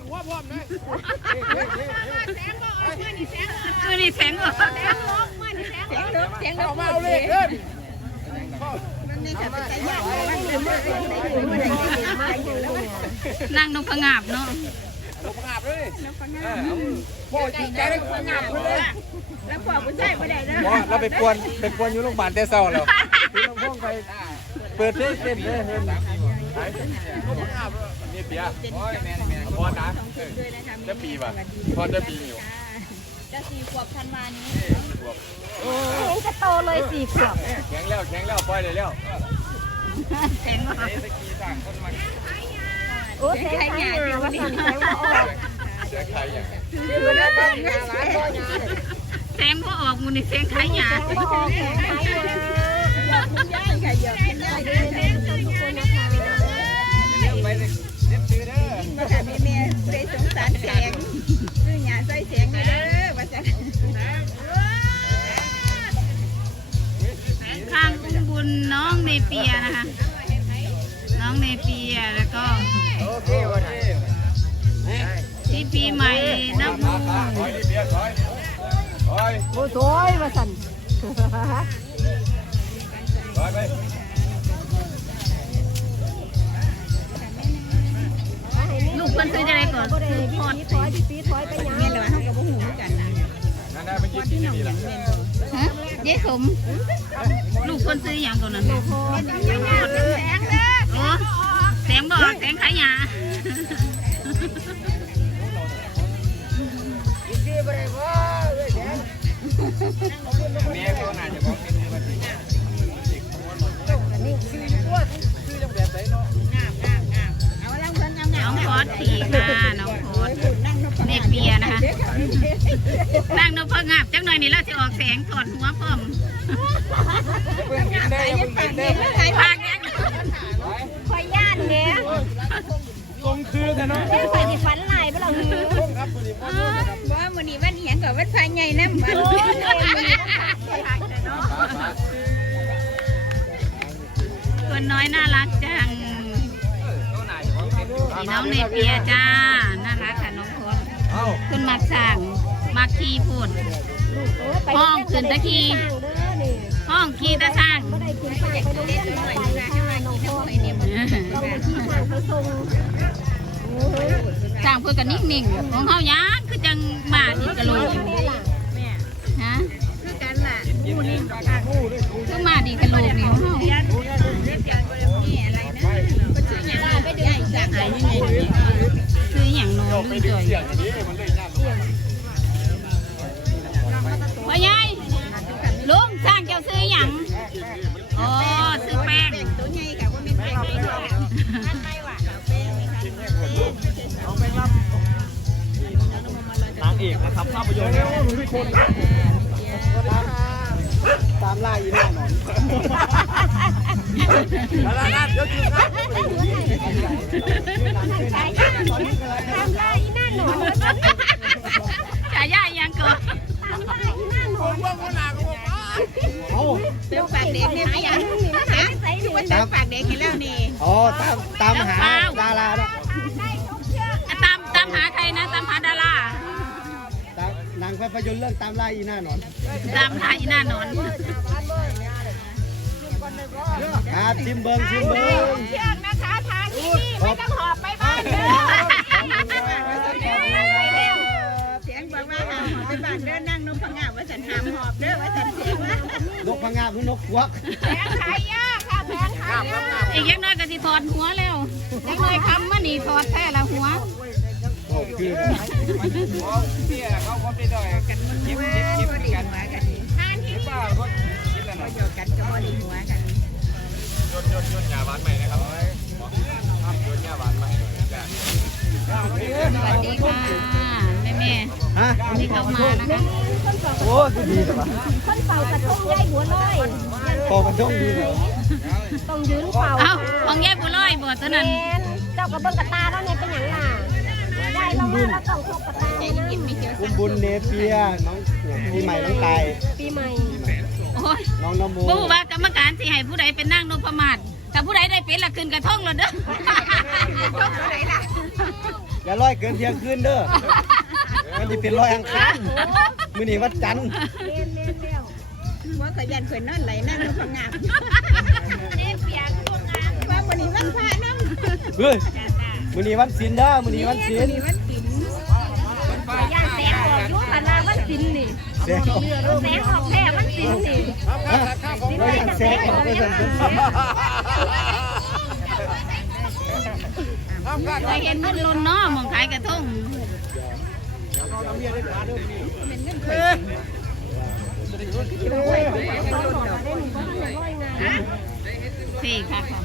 ดหัวพร้อมนะคือนี่แสงออกเอามาเอาเลขเด้อนั่งนกพงาบเนาะลงงาบเลยพ่อจริงใจได้งาบเลยพ่อเราไปกวนไปกวนอยู่โรงพยาบาลแต่เช้าแล้วพี่น้องพ่องไปเปิดเพลงเต้นเลยเห็นนี่เปียพอ นะจะปีป่ะพอจะปีอยู่จะสี่ขวบธันวานี้เองก็โตเลยสี่ขวบแข็งแล้วแข็งแล้วปล่อยเลยแล้วแสงออกตะกี้ต่างคนมันโอ้แสงไฟหนาว่าสั่นแสงว่าออกเสียใครอย่างแสงบ่ออกมูนี่แสงขายหยาแสงว่าออกแสงไฟหนาขอบคุณยายทุกคนนะคะ ไปเล่นซื้อเด้อข้างอุ้มบุญน้องเนเปียนะคะ น้องเนเปียแล้วก็พี่ปีใหม่น้ำมูถอยนี่เปีย ถอยถอยโอ้สวยว่าสั่นถอยปลูกคนซื้อจะได้ก่อนซื้อพอดพี่ถอยพี่ปีถอยไปยังนั่นได้ไปยิบที่นี่ละฮะเย้สมลูกคนซื้อย่างก่อนนั้นโอ้แสงบ่ออกแสงขายยาเมียเขาน่าจะบอกเป็นวันที่น้ องพอดถีค่ะน้องพอดเนเปียนะคะนั่งนพงาบจังหน่อยนี่เราจะออกแสงถอดหัวพร้อมเพิ่งกินได้เพิ่งกินได้ปากยังคอยย่านเนี่ยลงคือแต่เนาะเอ้ยคอยสิฝันลายไปหรอหือครับคุณดิว่ามื้อนี้วันอีหยังก็วันพายใหญ่นำบัดโอ้ยเนี่ยคนน้อยน่ารักจัง สีน้องเนเปียจ้า น่ารักค่ะน้องพอดเอาคุณมักสั่งมักขี้พูดเออไปห้องขึ้นตะกี้สร้างเด้อนี่ห้องขี้ตาสร้างบ่ได้กินข้าวไปโรงเรียนไปค่ะน้องพ่อต้องไปที่ทางไปส่งโอ้ยสร้างเพื่อกันนิ่งๆ ของเฮายานคือจังหมาที่กะโหลกแม่ล่ะฮะคือกันล่ะคือหมาดีกะโหลกนี่ของเฮา นี่อะไรนะก็ชื่อหยังไปเดือนจากไหนยังไงซื้ออย่างน้ลืมจ่อยเสียงอย่างนี้มันเลยาลงว่ายายลุงสร้างเจ้าซื้ออย่างอ๋อซื้อแป้งตัวใหญ่ก็บ่แม่นแป้งนี่หรอกอันไม่ว่าแป้งนี่ค่ะนางเอกนะครับภาพยนตร์ ตามล่าอีแน่นอนแล้วนั่นเดี๋ยวจืดนะใช่ทำได้อีน่าหนอนฉายายังก่อนทำได้อีน่าหนอนโอ้เรื่องฝากเด็กเนี่ยไม่อยากหาใส่ดูว่าจะฝากเด็กให้แล้วนี่ อ๋อตามตามหาดาราเนาะอะ ภาพยนตร์เรื่องตามล่าอีแน่นอนตามหาอีหน้าหนอน ครับชิมเบิงชิมเบิงเชือกนะคะทางที่นี่ไม่ต้องหอบไปบ้านเด้อเสียงบอกว่าห้ามหอบไปบ้านเด้อนั่งนกพงาว่าฉันห้ามหอบเด้อว่าฉันเสียงว่านกพงาคือนกควักแพงขายยากค่ะแพงขายยากอีกอยังน้อยก็สิถอดหัวแล้วยังน้อยคำมันนี่ถอดแท้ละหัว โอ้คือ กันมันยิบยิบยิบกันหัวกันห้านที่ป้าก็ยิบกันเดียกันก็บ่ด้หัวกันยนยนยนยาบานใหม่นะครับยนยาบานใหม่สวัสดีค่ะแม่แม่ฮะๆที่เข้ามานะคะโอ้คือดีแต่ว่าคนเป่ากระทงยายหัวเลยพอมันช่องดีเลยต้องยืนเป่าเอ้าของแย่บัวลอยบ่ตัวนั้นเจ้ากระเบื้องกระตาแล้วเนี่ยเป็นอย่างไรามาแล้วต้องทบกระตานะอุ้มบุญเนเปียน้องปีใหม่น้องตายปีใหม่โอ้ยน้องนโมบ่รู้ว่ากรรมการสิให้ผู้ใดเป็นนางนพมาศถ้าผู้ใดได้เป็นละขึ้นกระท่องแล้วเด้ออะไรล่ะอย่าลอยเกินเที่ยงคืนเด้อมันจะเป็นลอยอังคารมื้อนี้วันจันทร์เล่นเล่นแล้วว่าขยันเพิ่นนอนไหลนั่งพังงามเล่นเปียกพวกงานว่าวันนี้วันพระน้เฮ้ยมื้อนี้วันศีลเด้อมื้อนี้วันศีล สินนี่แสงออกแสงออกแท้วันสินนี่ฮะเราอยากแสงออกไปสั่นเคยเห็นมันลุนเนาะมองขายกระทงพี่ค่ะค่ะ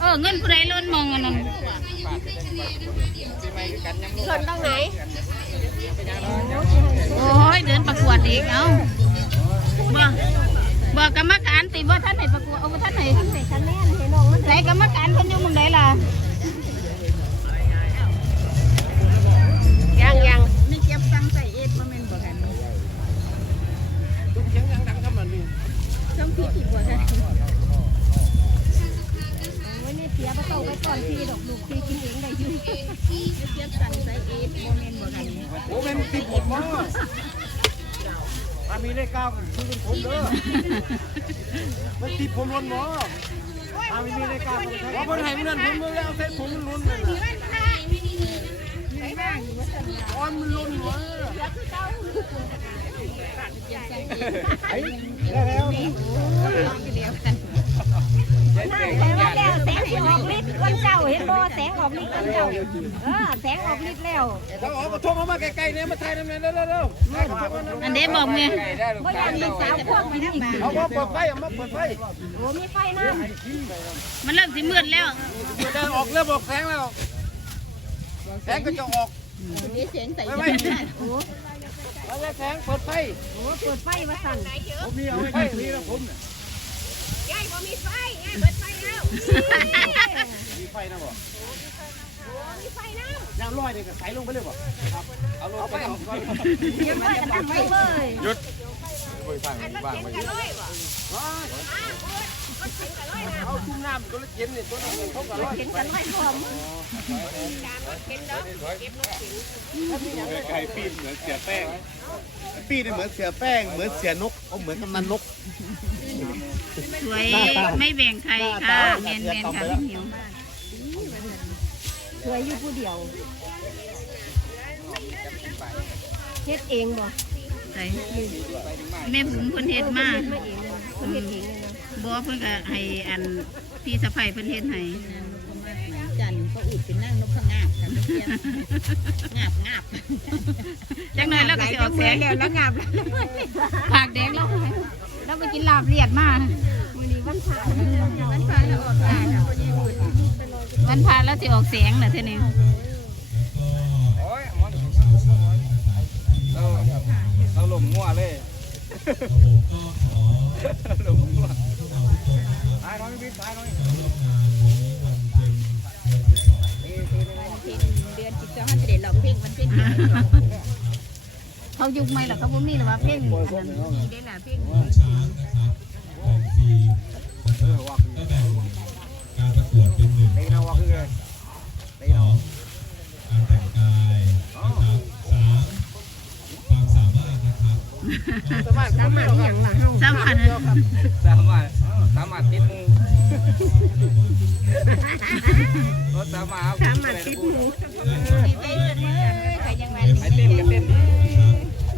เออเงินผู้ใดล้นมองอันนั้นส่วนตรงไหน โอ้ยเดินประกวดอีกเอ้าบ่บอกกรรมการติว่าท่านไหนประกวดเอาว่าท่านไหนใส่คะแนนให้น้องมันไหนกรรมการคนอยู่หมึงไหนล่ะยังยังไม่เก็บตังค์ใส่เอ็ดบ่แม่นบ่กันช่องพี่ผิดบ่กันโอ้ยนี่เสียบ่ต้องไปก่อนพี่ดอกลูกพี่กินเองได้อยู่ มมาถ้ามีเลขเก้าคือเป็นผมเด้อมันติดผมล้นหมอถ้ามีเลขเก้าเพราะคนไทยมันนั่นผมเมื่อแล้วเส้นผมมันล้นเลยอ้อนมันล้นหมอไอ้ได้วแล้ว นั่นแต่ว่าแล้วแสงสิออกฤทธิ์วันเจ้าเห็นบ่แสงออกฤทธิ์วันเจ้าเออแสงออกฤทธิ์แล้วเขาออกมาทงเขามาใกล้ๆเนี่ยมาถ่ายน้ำเนี่ยเร็วๆเร็วอันเด้บอกเนี่ยได้ลูกบ่อสายัวนมีสาวพวกมันอีกๆเอามาเปิดไฟเอามาเปิดไฟโอ้มีไฟน้มันเริ่มสิมืดแล้วเปิดได้ออกเริ่มออกแสงแล้วแสงก็จะออกมีเสียงใส่ไม่ไม่แล้วแสงเปิดไฟำโอ้เปิดไฟมาสั่นผมมีเอาไฟนี่นะผมเนี่ย ยายบ่มีไฟยายเปิดไฟแล้วมีไฟนะบ่มีไฟน้ยางลอยเนี่ยก็ใส่ลงไปเลยบ่ครับเอาลงไปเอาก่อนำเดี๋ยวไฟกันตั้งไว้เลยหยุดไปฟังบ้างไปเอาทุ่มน้ำตัวละเย็นนี่ตัวนึงเขาก็ร้อยเห็นกันไว้พร้อมไก่ปีนเหมือนเสียแป้งปีนเหมือนเสียแป้ง เหมือนเสียนกเอาเหมือนกำนันนก สวยไม่แบ่งใครค่ะเมนเมนค่ะพี่เหมียวสวยอยู่ผู้เดียวเฮ็ดเองบ่ใส่แม่บุ๋มเพิ่นเฮ็ดมาเฮ็ดมาเองบ่เพิ่นเฮ็ดเองเลยนะบ่เพิ่นก็ให้อันพี่สะใภ้เพิ่นเฮ็ดให้จันก็อุดเป็นนั่งนกพังงาบกันเพียงงาบงาบจังหน่อยแล้วก็สิออกแสงแล้วแล้วงาบแล้วปากแดงแล้วแล้ว ไปกินลาบเลียดมามื้อนี้วันพระมันพาเราออกได้ค่ะบ่ยังอุดวันพาแล้วสิออกแสงน่ะเท่านี้โอ้ยเราเราหลงงัวเลยหลงงัวตายน้อยพี่ตายน้อยเดือนสิบสองห้าสิบเอ็ดเราเพ่งมันเพ่ง เขายุคใหม่ล่ะเขาบ่มีหรอว่าเพลงอันนั้นนี่ได้ล่ะเพ่งตีนเอาว่าคือไงตีนเอาสามารถอีหยังล่ะเฮาสามารถสามารถสามารถติดมือรถสามารถสามารถติดหูใครยังมาไอ้เต้นกันเต้น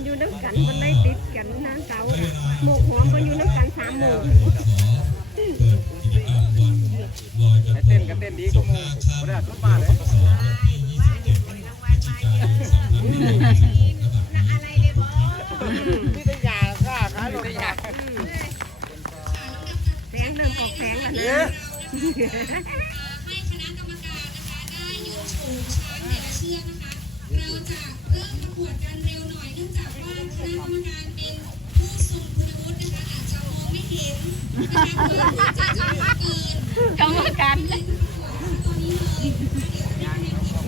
มันอยู่นำกันมันได้ติดกันนางเสาหมกหอมมันอยู่นำกัน3หมกไอ้เต้นกันเต้นดีก็มูไม่ได้ทุบมาเลยนี่ได้ยาค่าขายลงไม่อยากแสงเริ่มออกแสงแล้วนะเนี่ยกรรมการ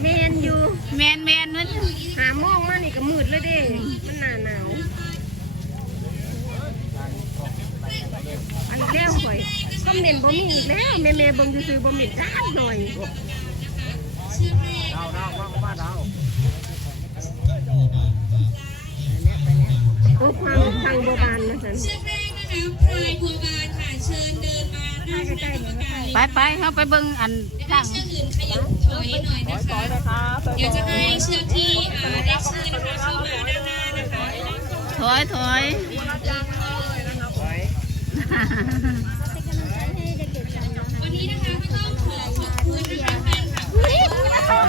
แม่นอยู่แมนแมนมันหาโมองมานี่ก็มืดเลยเด้ มันหนาหนาวอันแก้วข่อยคอมเมนต์บ่มีอีกแล้วแม่แม่ๆเบิ่งซื่อๆบ่มีด้านหน่อย ทางทางโบราณนะฉันเชือกแรกนะคะพลายบัวบานค่ะ เชิญเดินมาหน้าคณะกรรมการเลยไปไปเขาไปเบิ่งอันให้ตั้งเชือกอื่นขยับถอยหน่อยนะคะ เดี๋ยวจะให้เชือกที่อ่าได้ชื่อนะคะเข้ามาด้านหน้านะคะถอยถอยวัน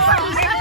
ลั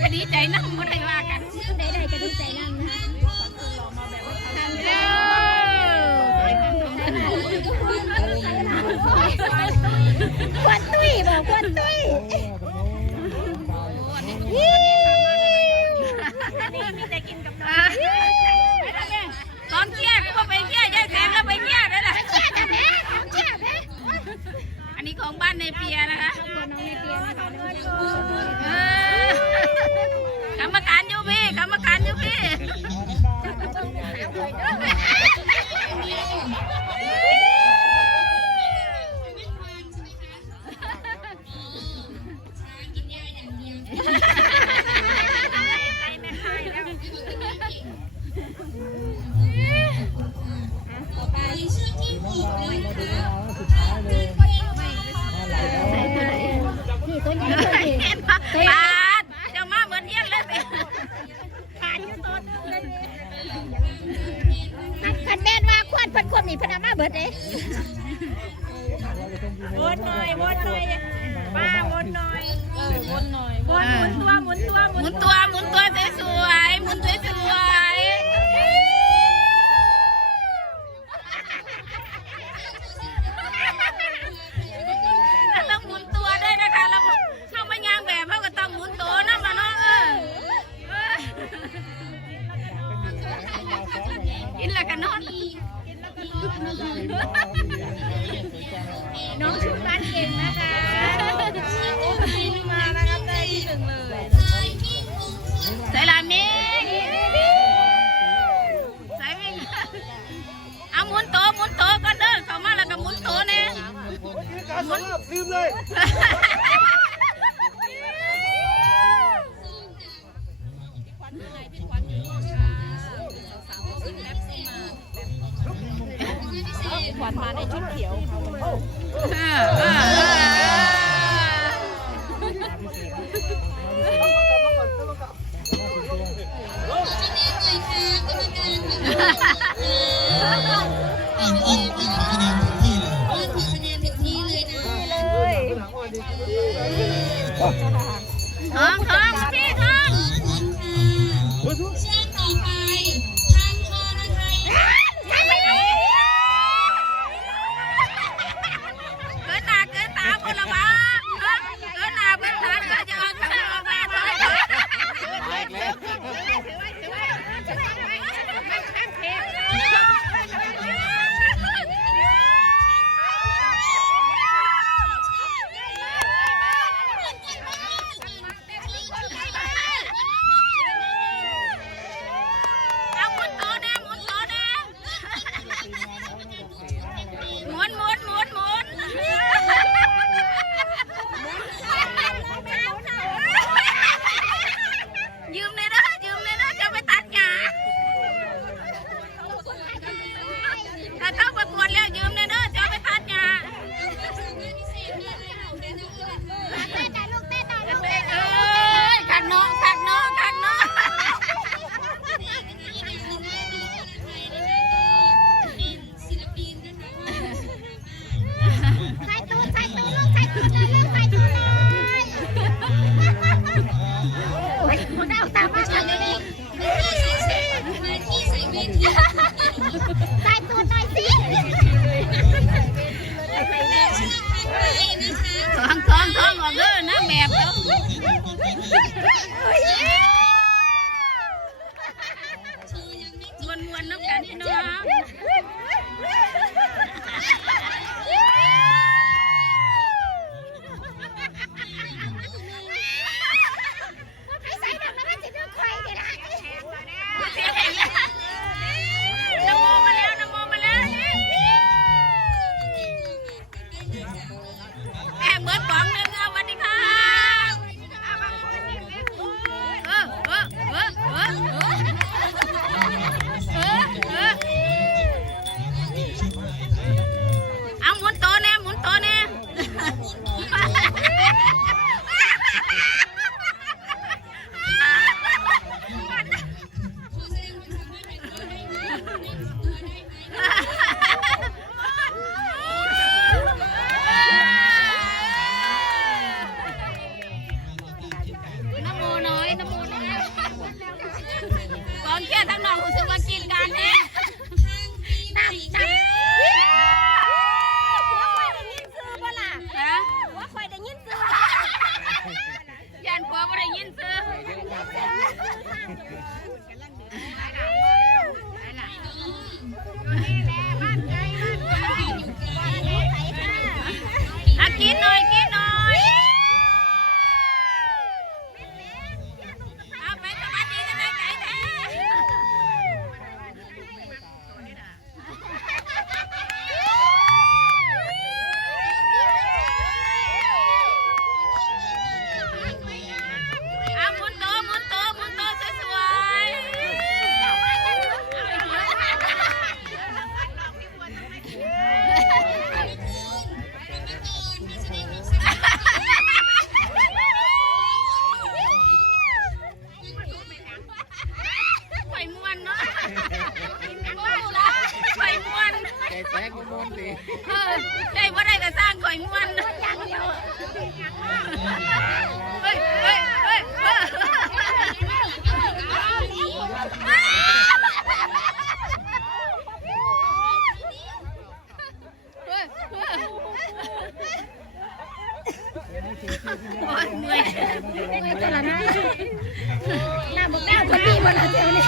ก็ดีใจนั่งบ่ได้ว่ากันใดๆได้ก็ดีใจนั่งนะคะเด้อควันตุ้ยบอกควันตุ้ยมีแต่กินกับตอนเที่ยงก็ไปเที่ยงยายแสงก็ไปเที่ยงนั่นแหละเที่ยงกันแม่เที่ยงแม่อันนี้ของบ้านในเปียนะคะน้องในเปียนะคะ กรรมการอยู่พี่ กรรมการอยู่พี่ ハハハハ! คุณได้เอาตามมาเลยตายตัวหน่อยสิท้องท้องท้องออกเลยนะแบบเนาะ ให้กูม้วนดิเออได้บ่ได้ก็สร้างข่อยม้วนอย่างเดียวเฮ้ยเฮ้ยเฮ้ยเฮ้ยโอ๊ยเหนื่อย เป็นไงตัวละหน้าหน้าบึกหน้าตัวนี้บ่ล่ะเจ้านี่